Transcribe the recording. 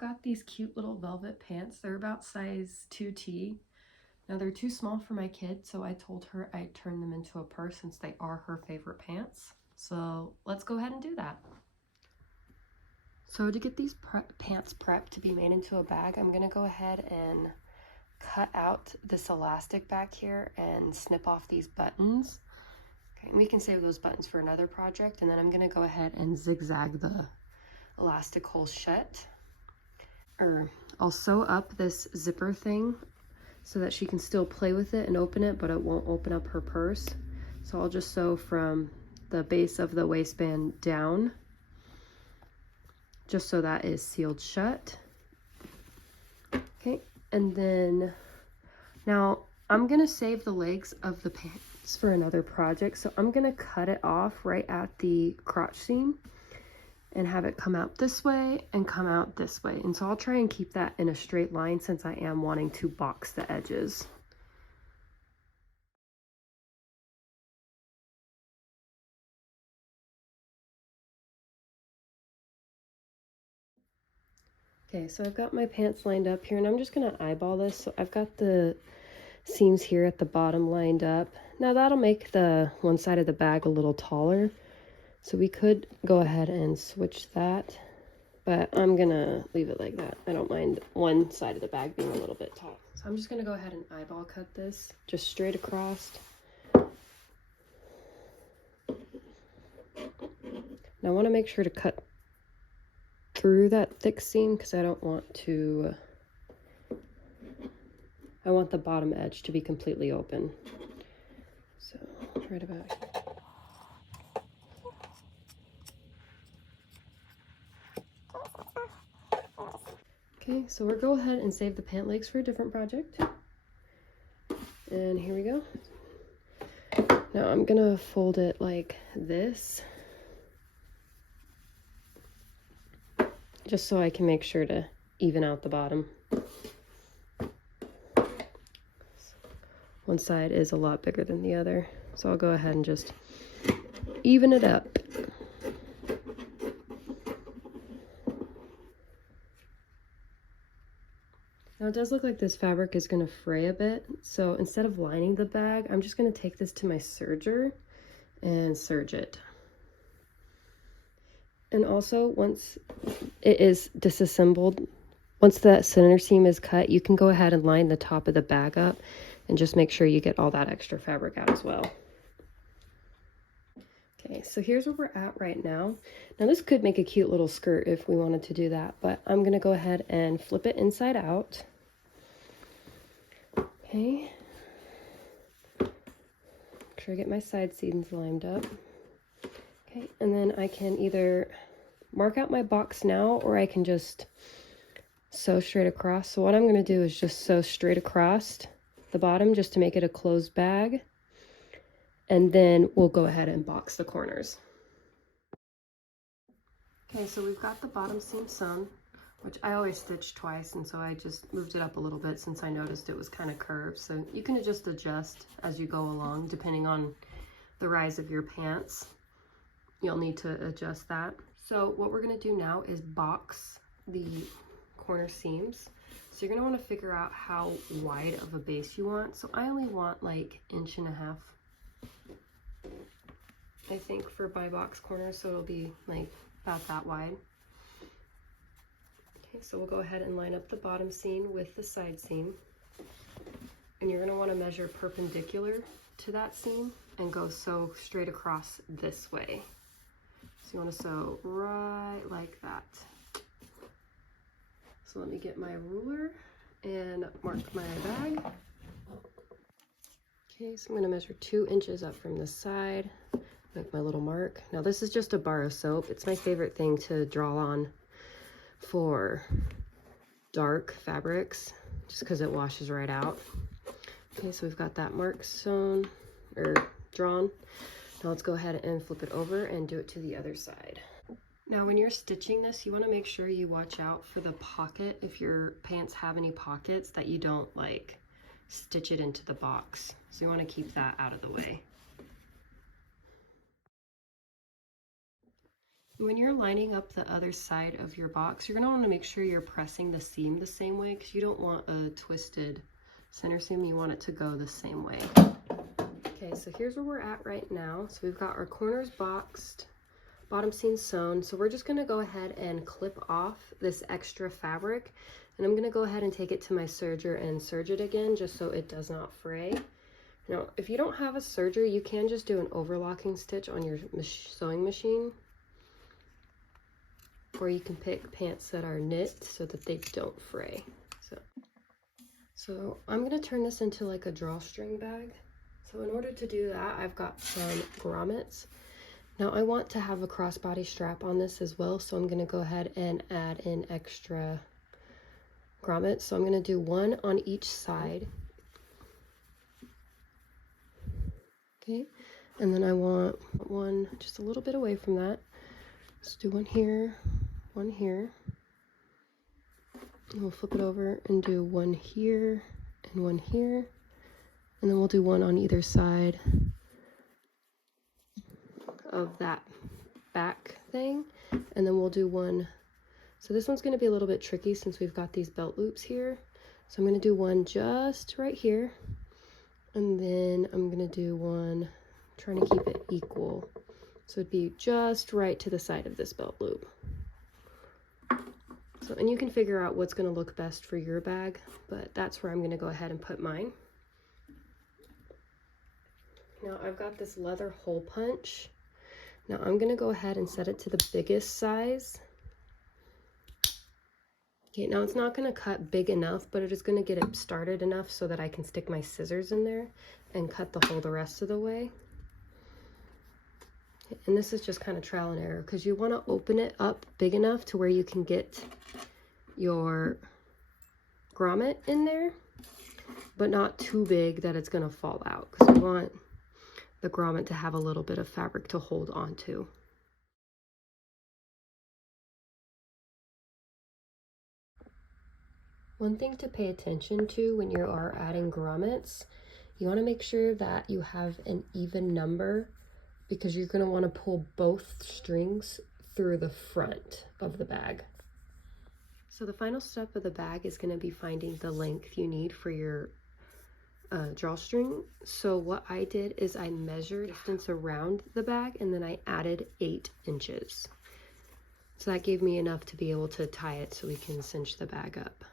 got these cute little velvet pants. They're about size 2T. Now they're too small for my kid, so I told her I'd turn them into a purse since they are her favorite pants. So let's go ahead and do that. So to get these pants prepped to be made into a bag, I'm gonna go ahead and cut out this elastic back here and snip off these buttons. Okay, and we can save those buttons for another project, and then I'm gonna go ahead and zigzag the elastic hole shut. I'll sew up this zipper thing so that she can still play with it and open it, but it won't open up her purse. So I'll just sew from the base of the waistband down, just so that is sealed shut. Okay, and then now I'm gonna save the legs of the pants for another project, so I'm gonna cut it off right at the crotch seam and have it come out this way and come out this way. And so I'll try and keep that in a straight line since I am wanting to box the edges. Okay, so I've got my pants lined up here, and I'm just gonna eyeball this. So I've got the seams here at the bottom lined up. Now that'll make the one side of the bag a little taller, so we could go ahead and switch that, but I'm gonna leave it like that. I don't mind one side of the bag being a little bit tall. So I'm just gonna go ahead and eyeball cut this just straight across. Now I want to make sure to cut through that thick seam because I don't want to, I want the bottom edge to be completely open. So right about here. Okay, so we'll go ahead and save the pant legs for a different project. And here we go. Now I'm gonna fold it like this, just so I can make sure to even out the bottom. One side is a lot bigger than the other, so I'll go ahead and just even it up. Now it does look like this fabric is going to fray a bit, so instead of lining the bag, I'm just going to take this to my serger and serge it. And also, once it is disassembled, once that center seam is cut, you can go ahead and line the top of the bag up and just make sure you get all that extra fabric out as well. Okay, so here's where we're at right now. Now this could make a cute little skirt if we wanted to do that, but I'm gonna go ahead and flip it inside out. Okay. Make sure I get my side seams lined up. Okay, and then I can either mark out my box now, or I can just sew straight across. So what I'm gonna do is just sew straight across the bottom just to make it a closed bag. And then we'll go ahead and box the corners. Okay, so we've got the bottom seam sewn, which I always stitch twice, and so I just moved it up a little bit since I noticed it was kind of curved. So you can just adjust as you go along, depending on the rise of your pants. You'll need to adjust that. So what we're gonna do now is box the corner seams. So you're gonna wanna figure out how wide of a base you want. So I only want like 1.5 inches, I think, for my box corners, so it'll be like about that wide. Okay, so we'll go ahead and line up the bottom seam with the side seam, and you're going to want to measure perpendicular to that seam and go sew straight across this way. So you want to sew right like that. So let me get my ruler and mark my bag. Okay, so I'm going to measure 2 inches up from the side, make my little mark. Now this is just a bar of soap. It's my favorite thing to draw on for dark fabrics, just because it washes right out. Okay, so we've got that mark sewn or drawn. Now let's go ahead and flip it over and do it to the other side. Now when you're stitching this, you want to make sure you watch out for the pocket. If your pants have any pockets, that you don't like stitch it into the box. So you want to keep that out of the way. When you're lining up the other side of your box, you're gonna wanna make sure you're pressing the seam the same way, because you don't want a twisted center seam, you want it to go the same way. Okay, so here's where we're at right now. So we've got our corners boxed, bottom seam sewn. So we're just gonna go ahead and clip off this extra fabric, and I'm gonna go ahead and take it to my serger and serge it again, just so it does not fray. Now, if you don't have a serger, you can just do an overlocking stitch on your sewing machine, or you can pick pants that are knit so that they don't fray. So I'm gonna turn this into like a drawstring bag. So in order to do that, I've got some grommets. Now I want to have a crossbody strap on this as well, so I'm gonna go ahead and add in extra grommets. So I'm gonna do one on each side. Okay, and then I want one just a little bit away from that. Let's do one here, one here. And we'll flip it over and do one here and one here. And then we'll do one on either side of that back thing. And then we'll do one. So this one's going to be a little bit tricky since we've got these belt loops here. So I'm going to do one just right here. And then I'm going to do one, trying to keep it equal. So it'd be just right to the side of this belt loop. So, and you can figure out what's going to look best for your bag, but that's where I'm going to go ahead and put mine. Now I've got this leather hole punch. Now I'm going to go ahead and set it to the biggest size. Okay, now it's not going to cut big enough, but it is going to get it started enough so that I can stick my scissors in there and cut the hole the rest of the way. And this is just kind of trial and error, because you want to open it up big enough to where you can get your grommet in there, but not too big that it's going to fall out, because we want the grommet to have a little bit of fabric to hold on to. One thing to pay attention to when you are adding grommets, you want to make sure that you have an even number, because you're going to want to pull both strings through the front of the bag. So the final step of the bag is going to be finding the length you need for your drawstring. So what I did is I measured distance around the bag, and then I added 8 inches. So that gave me enough to be able to tie it so we can cinch the bag up.